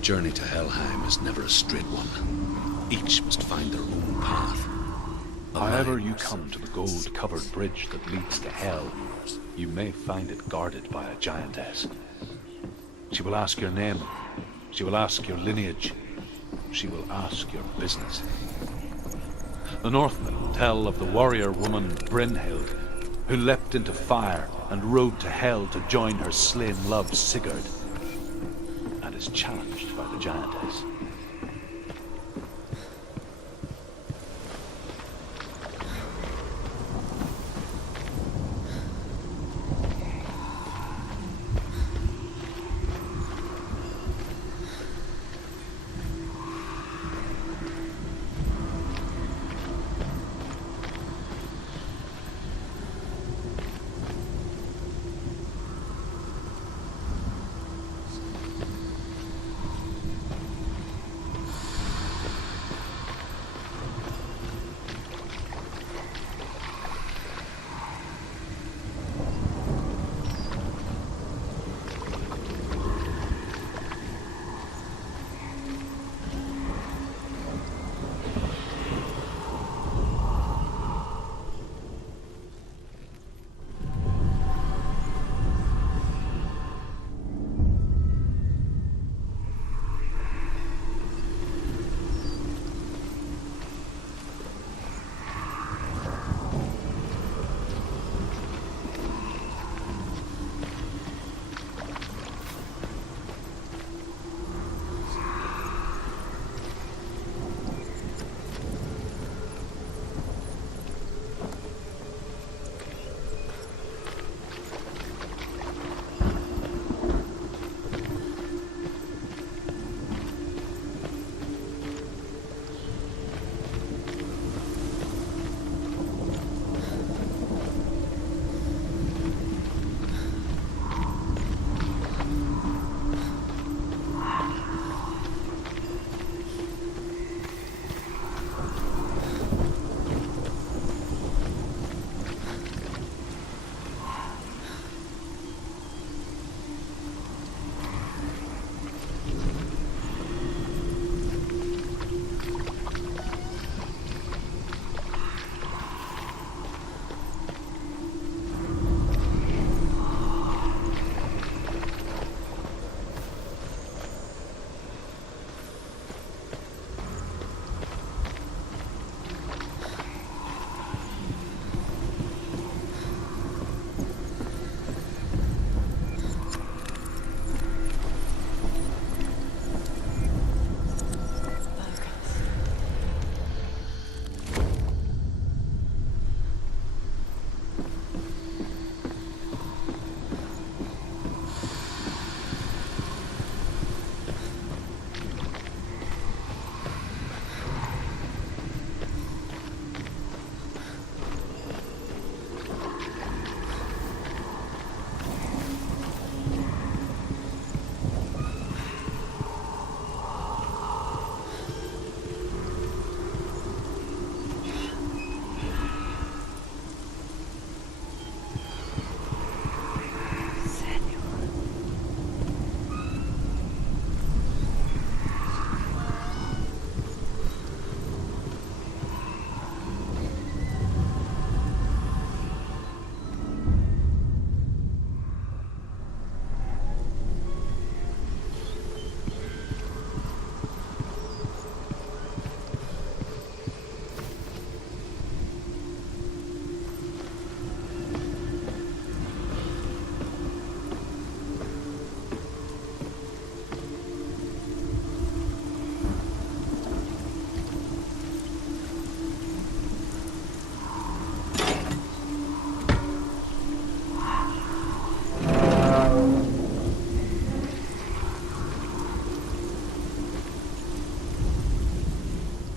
journey to Helheim is never a straight one. Each must find their own path. However you come to the gold-covered bridge that leads to Hell, you may find it guarded by a giantess. She will ask your name. She will ask your lineage. She will ask your business. The Northmen tell of the warrior woman Brynhild, who leapt into fire and rode to Hell to join her slain love Sigurd, and is challenged by the giantess.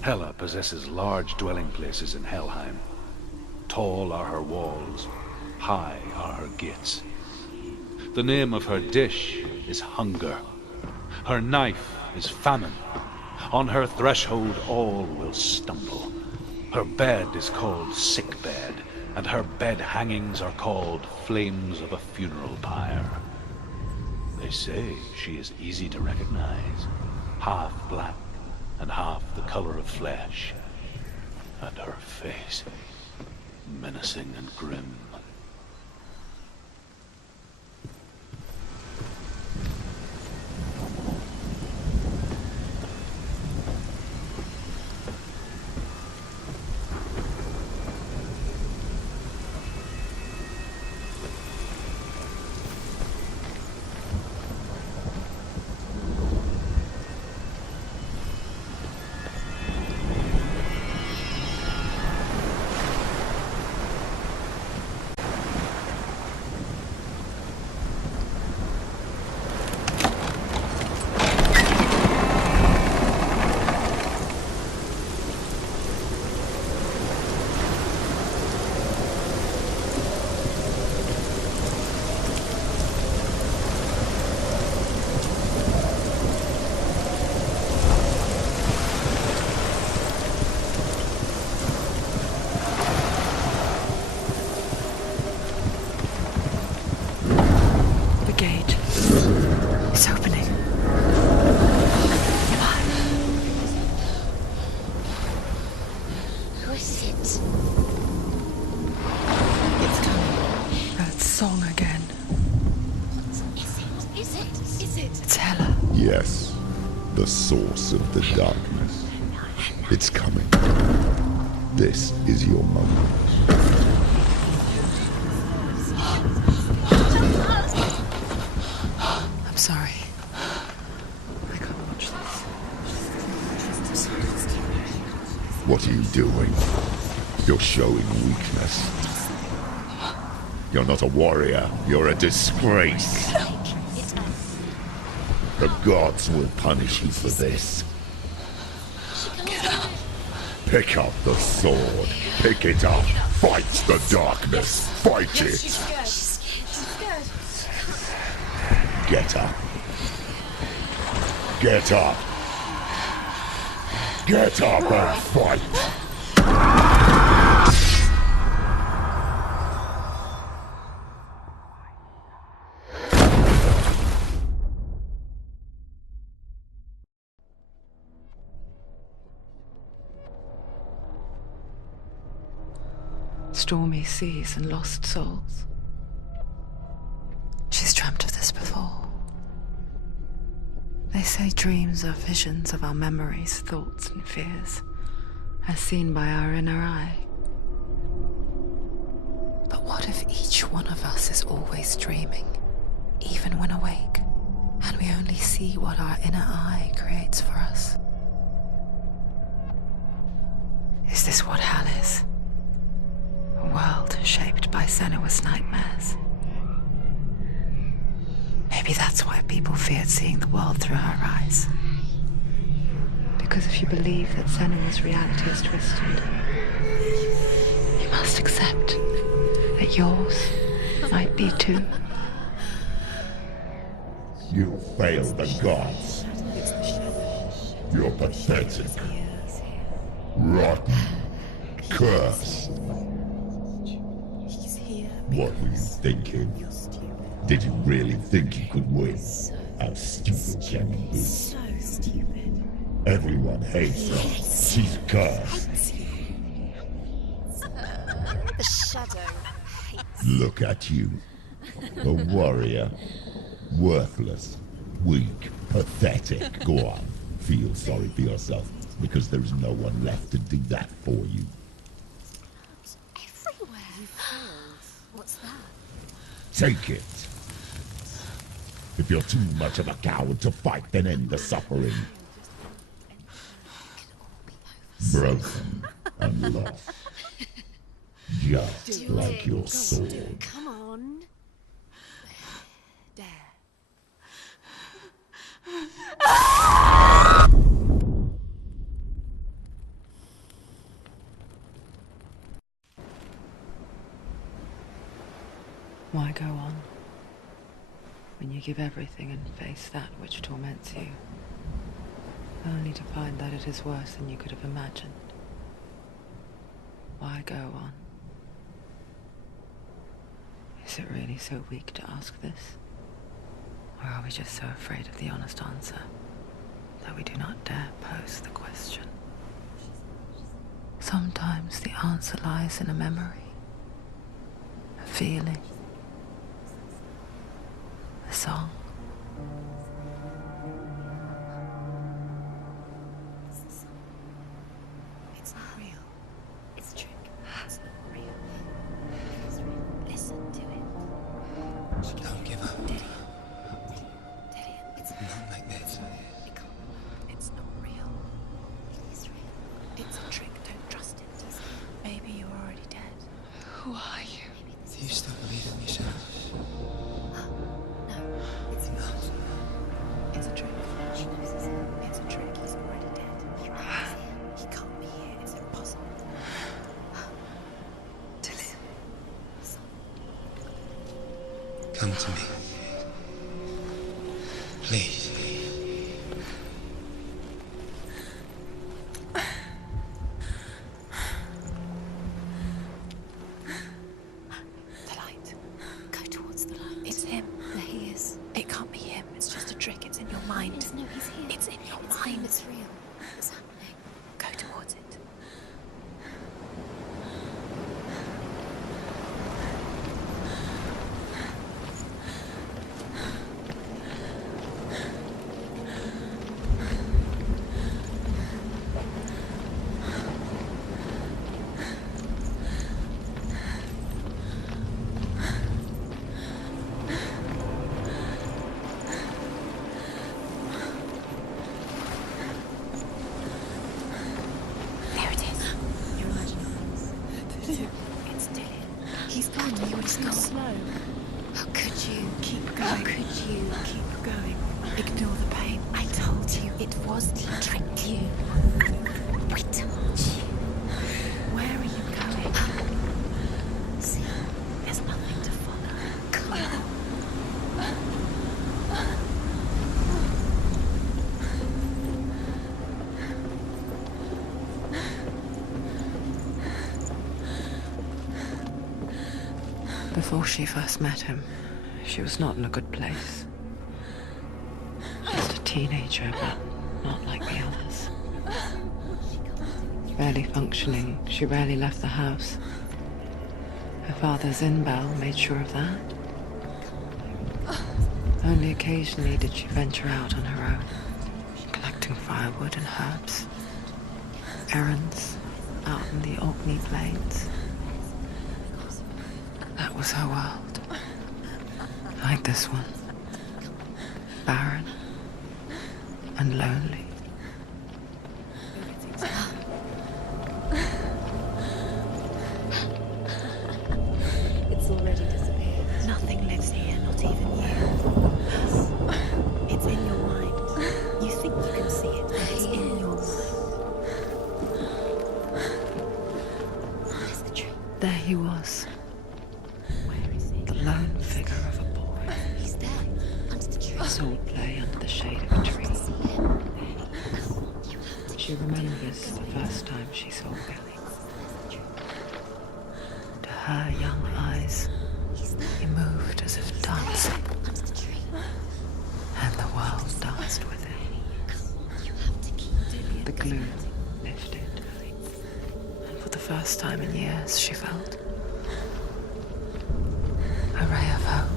Hela possesses large dwelling places in Helheim. Tall are her walls, high are her gates. The name of her dish is hunger. Her knife is famine. On her threshold all will stumble. Her bed is called sick bed, and her bed hangings are called flames of a funeral pyre. They say she is easy to recognize. half black and half the color of flesh. And her face, menacing and grim. Yes, the source of the darkness. It's coming. This is your moment. I'm sorry. I can't watch this. What are you doing? You're showing weakness. You're not a warrior. You're a disgrace. The gods will punish you for this. Pick up the sword. Pick it up. Fight the darkness. Fight it. She's scared. Get up. Get up. Get up and fight. Stormy seas and lost souls. She's dreamt of this before. They say dreams are visions of our memories, thoughts and fears, as seen by our inner eye. But what if each one of us is always dreaming, even when awake, and we only see what our inner eye creates for us? Is this what hell is? A world shaped by Senua's nightmares. Maybe that's why people feared seeing the world through her eyes. Because if you believe that Senua's reality is twisted, you must accept that yours might be too. You failed the gods. You're pathetic. Rotten. Cursed. What were you thinking? Did you really think you could win? How stupid can you be? So stupid. Everyone hates her. She's cursed. The shadow hates. Look at you. A warrior. Worthless. Weak. Pathetic. Go on. Feel sorry for yourself, because there is no one left to do that for you. Everywhere. You failed. What's that? Take it. If you're too much of a coward to fight, then end the suffering. Broken and lost. Just like your sword. Come on. There. Why go on when you give everything and face that which torments you, only to find that it is worse than you could have imagined? Why go on? Is it really so weak to ask this? Or are we just so afraid of the honest answer though we do not dare pose the question. Sometimes the answer lies in a memory, a feeling, a song. It's not real. It's a trick. It's not real. It's real. Listen to it. Don't give up. Dillian. It's Not like this. It can't. It's not real. It is real. It's a trick. Don't trust it. Maybe you're already dead. Who are you? Maybe this Do you still believe in yourself? No, it's not. It's a trick. She knows it's him. It's a trick. He's already dead. He knows it's him. He can't be here. It's impossible. Dillian. Come to me. Please. The light. Go towards the light. It's him. There he is. It can't be him. It's just a trick. It's in your mind. No, he's here. It's in your mind. It's real. It's happening. Go towards it. There it is. You're imagining this. It's Dillian. He's gone. You were too slow. How could you? Keep going. How could you? Keep going. Ignore the pain. I told you it was to trick you. We told you. Where are you going? See, there's nothing to follow. Come on. Before she first met him, she was not in a good place. Just a teenager, but not like the others. Barely functioning, she rarely left the house. Her father's in-bell made sure of that. Only occasionally did she venture out on her own, collecting firewood and herbs. Errands out in the Orkney Plains. That was her world. Like this one. Barren and lonely. It's already disappeared. Nothing lives here, not even you. It's in your mind. You think you can see it, but it's in your mind. Where's the tree? There he was, Where is it? the lone figure of a boy. He's there, under the tree. Swordplay under the shade of a tree. See him? She remembers the first time she saw him. To her young eyes, he moved as if dancing, Under the tree. and the world danced with him. You have to keep doing it. The gloom lifted, and for the first time in years, she felt a ray of hope.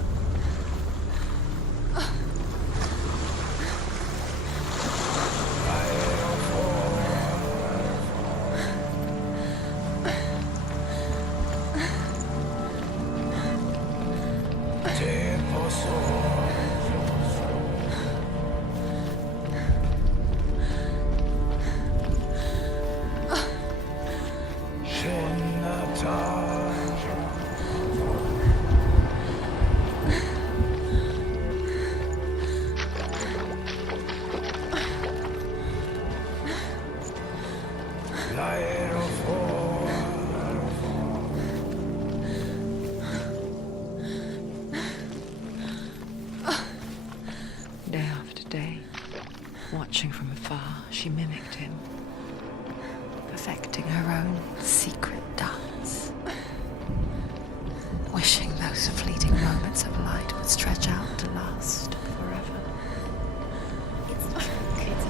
Day after day, watching from afar, she mimicked him, perfecting her own secret dance, wishing those fleeting moments of light would stretch out to last forever. It's a trick. It's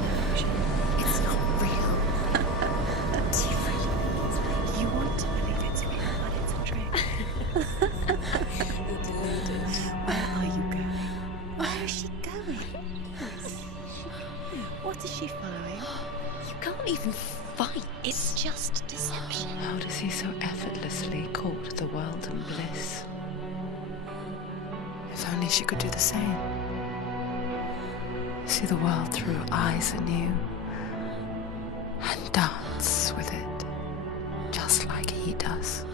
How does he so effortlessly court the world and bliss? If only she could do the same. See the world through eyes anew and dance with it, just like he does.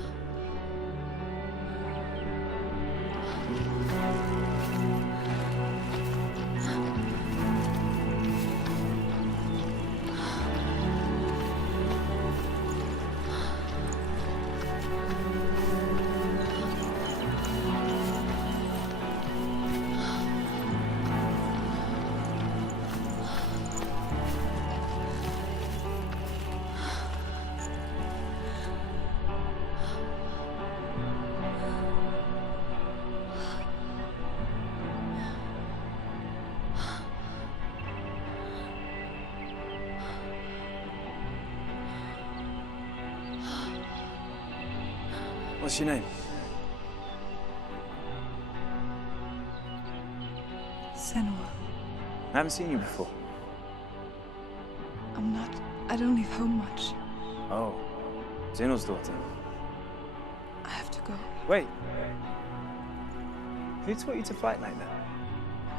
What's your name? Senua. I haven't seen you before. I don't leave home much. Oh, Zenua's daughter. I have to go. Wait. Who taught you to fight like that?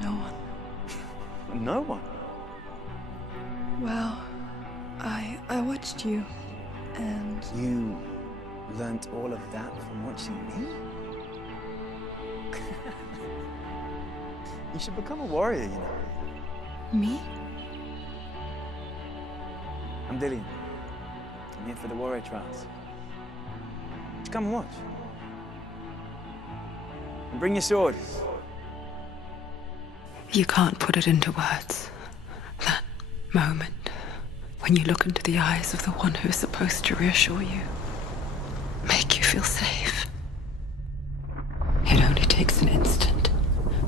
No one. No one? Well, I watched you, and You learnt all of that from watching me? You should become a warrior, you know. me? I'm Dillian. I'm here for the warrior trials. Just come and watch. And bring your sword. You can't put it into words. That moment when you look into the eyes of the one who is supposed to reassure you, make you feel safe. It only takes an instant.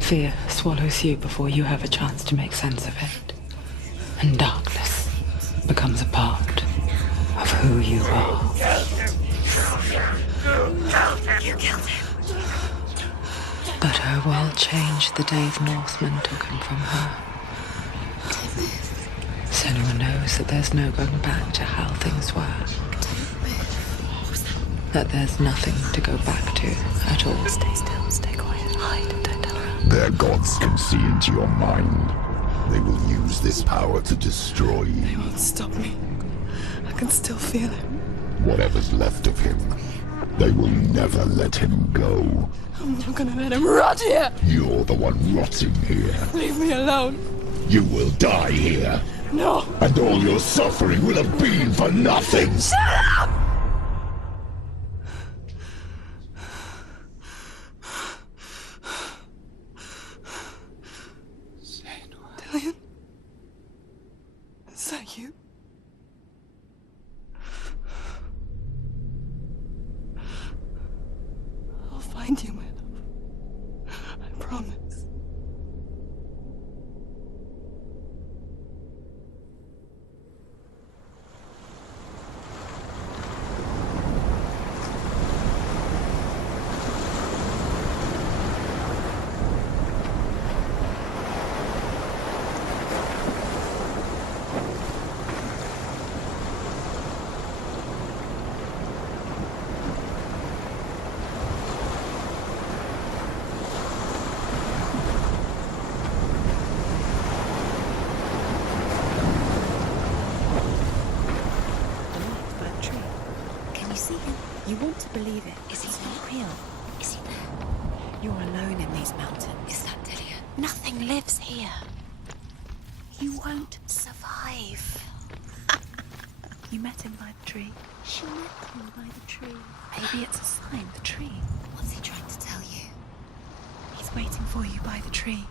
Fear swallows you before you have a chance to make sense of it. And darkness becomes a part of who you are. You killed him. But her world changed the day the Northmen took him from her. Senua knows that there's no going back to how things were. That there's nothing to go back to at all. Stay still, stay quiet, hide, don't tell her. Their gods can see into your mind. They will use this power to destroy you. They won't stop me. I can still feel him. Whatever's left of him, they will never let him go. I'm not gonna let him rot here. You're the one rotting here. Leave me alone. You will die here. No. And all your suffering will have been for nothing. Shut up! Dillian? Is that you? I'll find you, my love. I promise. You want to believe it. Is he not real? Is he there? You're alone in these mountains. Is that Dillian? Nothing lives here. You won't survive. You met him by the tree. She met me by the tree. Maybe it's a sign, the tree. What's he trying to tell you? He's waiting for you by the tree.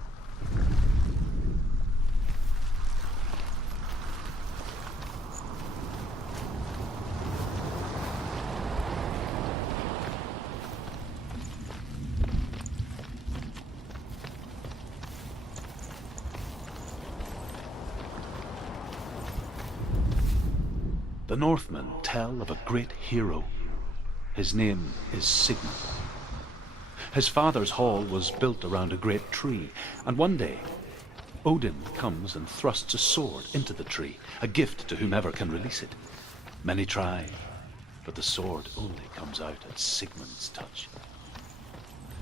The Northmen tell of a great hero. His name is Sigmund. His father's hall was built around a great tree, and one day Odin comes and thrusts a sword into the tree, a gift to whomever can release it. Many try, but the sword only comes out at Sigmund's touch.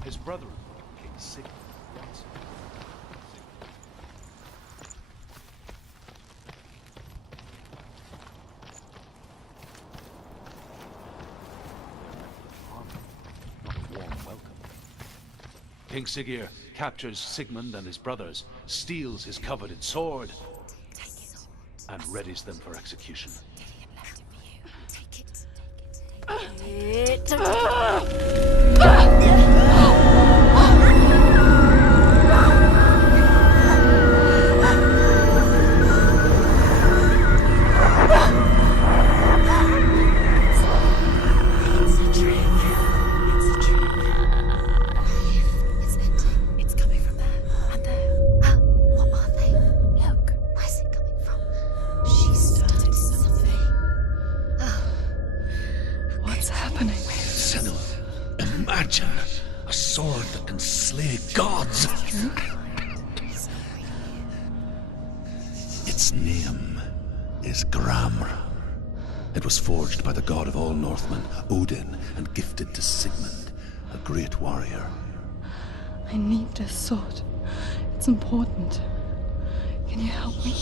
His brother-in-law, King Sigmund, wants him. Not a warm welcome. King Siggeir captures Sigmund and his brothers, steals his coveted sword, and readies them for execution. It's coming from there and there. What are they? Look, where's it coming from? She started something. What's happening? Senua, imagine a sword that can slay gods. Its name is Gramr. It was forged by the god of all Northmen, Odin, and gifted to Sigmund, a great warrior. I need this sword. It's important. Can you help me?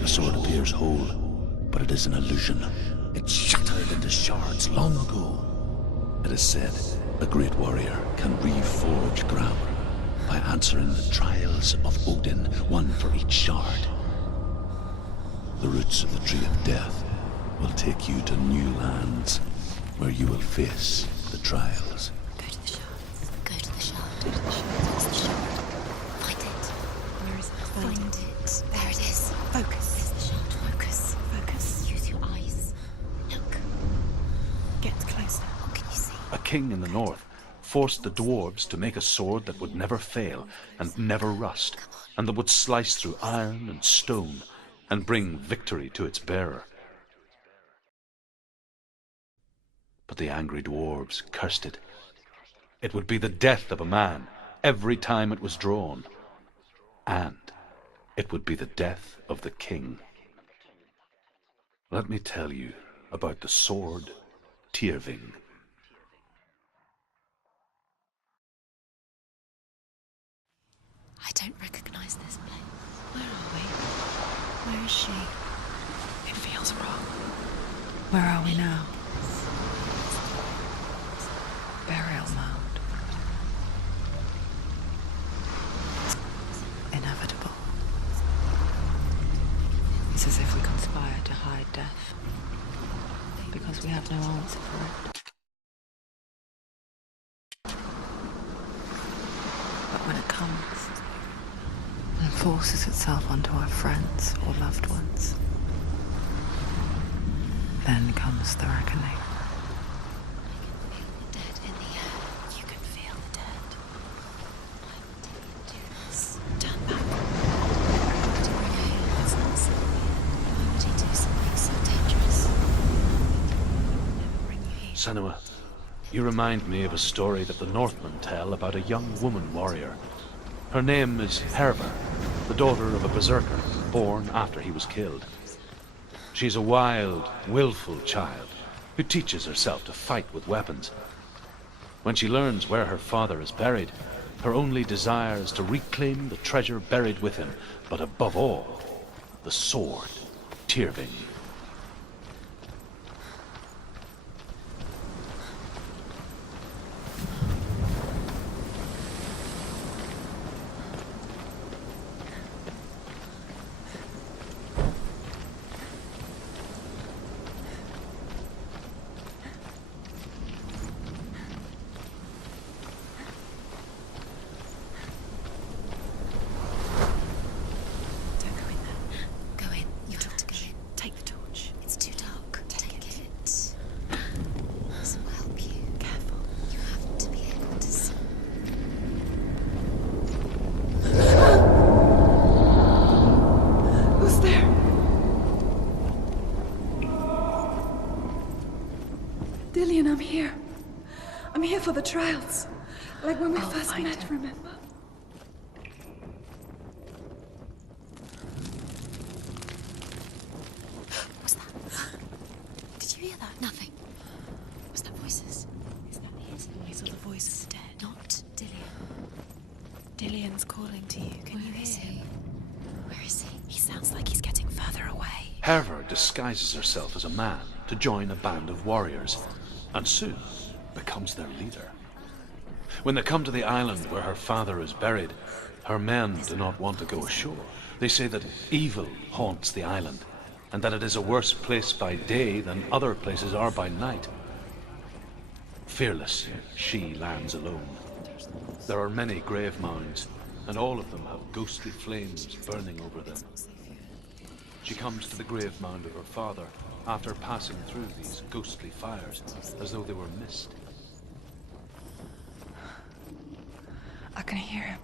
The sword appears whole, but it is an illusion. It shattered into shards long ago. It is said a great warrior can reforge Gramr by answering the trials of Odin, one for each shard. The roots of the Tree of Death will take you to new lands where you will face the trials. Go to the shards. Go to the shard. Go to the shard. That's the shard. Find it. Where is it? Find it. There it is. Focus. There's the shard. Focus. Focus. Use your eyes. Look. Get closer. What can you see? A king in the north forced the dwarves to make a sword that would never fail and never rust, and that would slice through iron and stone and bring victory to its bearer. But the angry dwarves cursed it. It would be the death of a man every time it was drawn, and it would be the death of the king. Let me tell you about the sword Tyrving. I don't recognize this place. Where are we? Where is she? It feels wrong. Where are we now? Burial mound. Inevitable. It's as if we conspire to hide death, because we have no answer for it. But when it comes, and forces itself onto our friends or loved ones, then comes the reckoning. The dead in the air. You can feel the dead. Why would he do this? Turn back. To bring her here. That's not something. Why would he do something so dangerous? Never bring you here. Senua, you remind me of a story that the Northmen tell about a young woman warrior. Her name is Herva, the daughter of a berserker, born after he was killed. She's a wild, willful child who teaches herself to fight with weapons. When she learns where her father is buried, her only desire is to reclaim the treasure buried with him, but above all, the sword, Tyrving. Don't go in there. Go in. You've got to go in. Take the torch. It's too dark. Take it. This will help you. Careful. You have to be able to see. Who's there? Dillian, I'm here. I'm here for the trials. Like when we I'll first find met, him. remember? What's that? Did you hear that? Nothing. Herver disguises herself as a man to join a band of warriors, and soon becomes their leader. When they come to the island where her father is buried, her men do not want to go ashore. They say that evil haunts the island, and that it is a worse place by day than other places are by night. Fearless, she lands alone. There are many grave mounds, and all of them have ghostly flames burning over them. She comes to the grave mound of her father after passing through these ghostly fires, as though they were mist. I can hear him.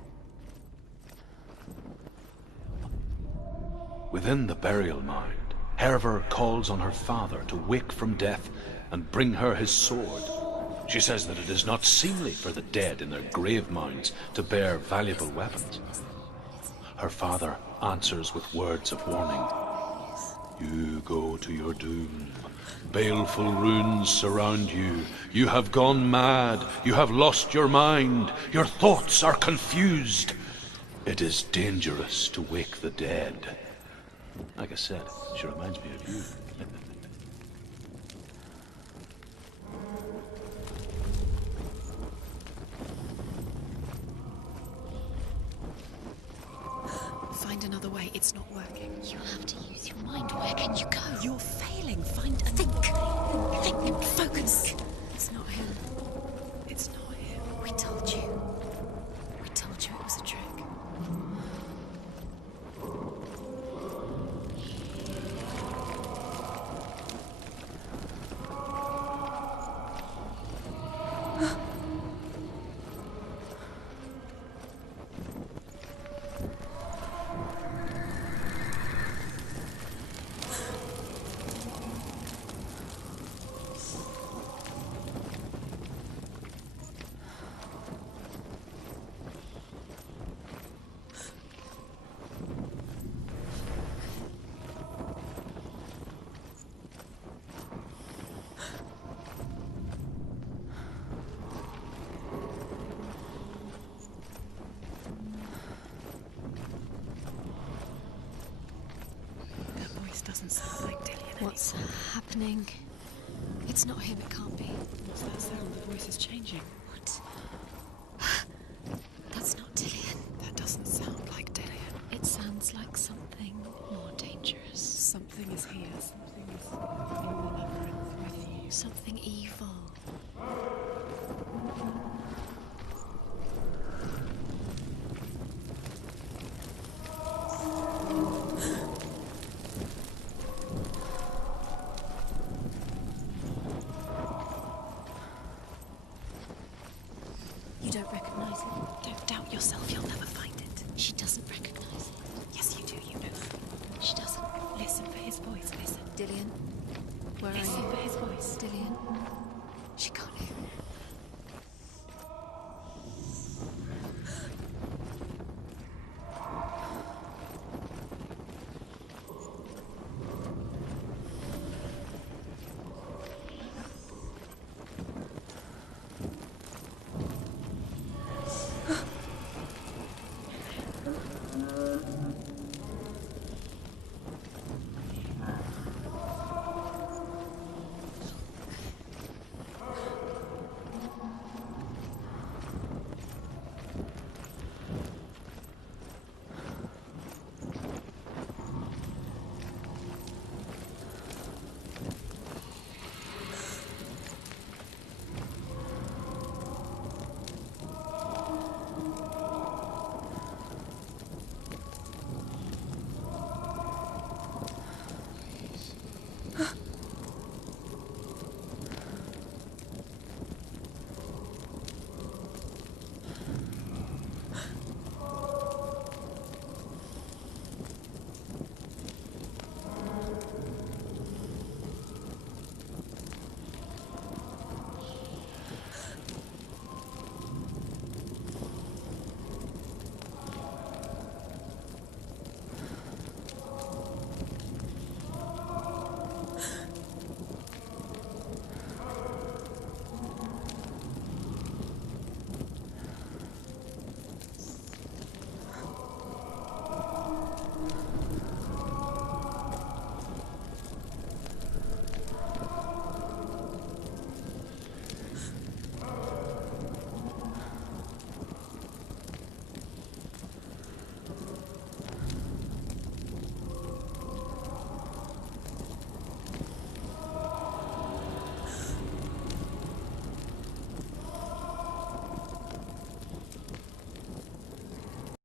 Within the burial mound, Herver calls on her father to wake from death and bring her his sword. She says that it is not seemly for the dead in their grave mounds to bear valuable weapons. Her father answers with words of warning. You go to your doom. Baleful runes surround you. You have gone mad. You have lost your mind. Your thoughts are confused. It is dangerous to wake the dead. Like I said, she reminds me of you. Find another way. It's not working. You have to use your mind. Where can you go? You're failing. Find a think. Focus. It's not him. It's not him. We told you. We told you it was a trick. Doesn't sound like Dillian. What's happening? It's not him, it can't be. What's that sound? The voice is changing. What? That's not Dillian. That doesn't sound like Dillian. It sounds like something more dangerous. Something is here. Something is in the labyrinth with you. Something evil. You don't recognize it? Don't doubt yourself. You'll never find it. She doesn't recognize it. Yes, you do. You know. She doesn't. Listen for his voice. Listen. Dillian? Where Listen are you? for his voice. Dillian? She can't hear